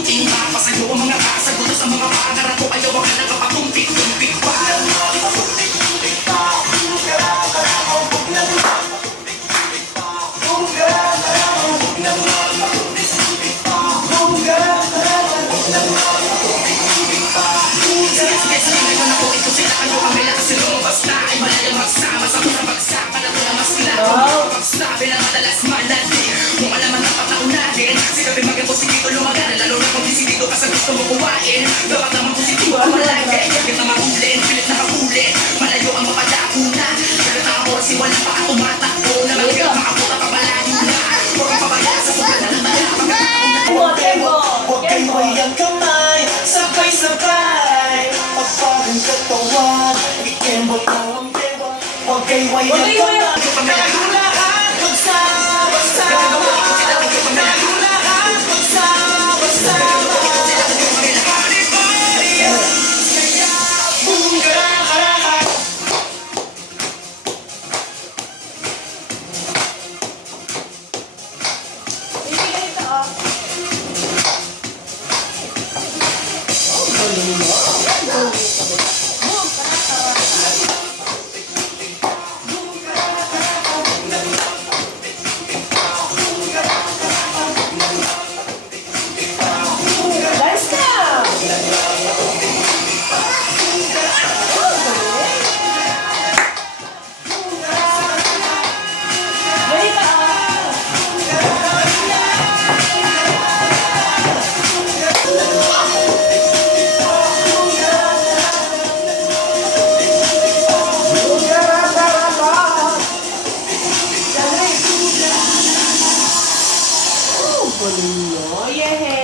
tunting mapasayo ang mga kasagot sa mga pangarap ko. Ayaw ang ka nagpapatuntik-tuntik pa. Sabi na madalas malandi kung alam ang dapat na unahin. Sinabi maging positibo lumagan, lalo na kung disidido ka sa gusto mo kuwain. Dapat naman positibo ka malagay, bakit na mahulin, pilit na kahulin. Malayo ang mapadako na, pero tao si wala pa ang tumatakbo. Na magiging makaputa pa malayo na, huwag ang pabaya sa sobrang natatala. Huwag kayo mayang kamay, sabay-sabay pagpagang katawan, ikembol ko ang dewa. Huwag kayo mayang kamay, tayo lahat magsama-sama. Tayo lahat magsama-sama. Kaya bunga ka lahat. Oh, yeah.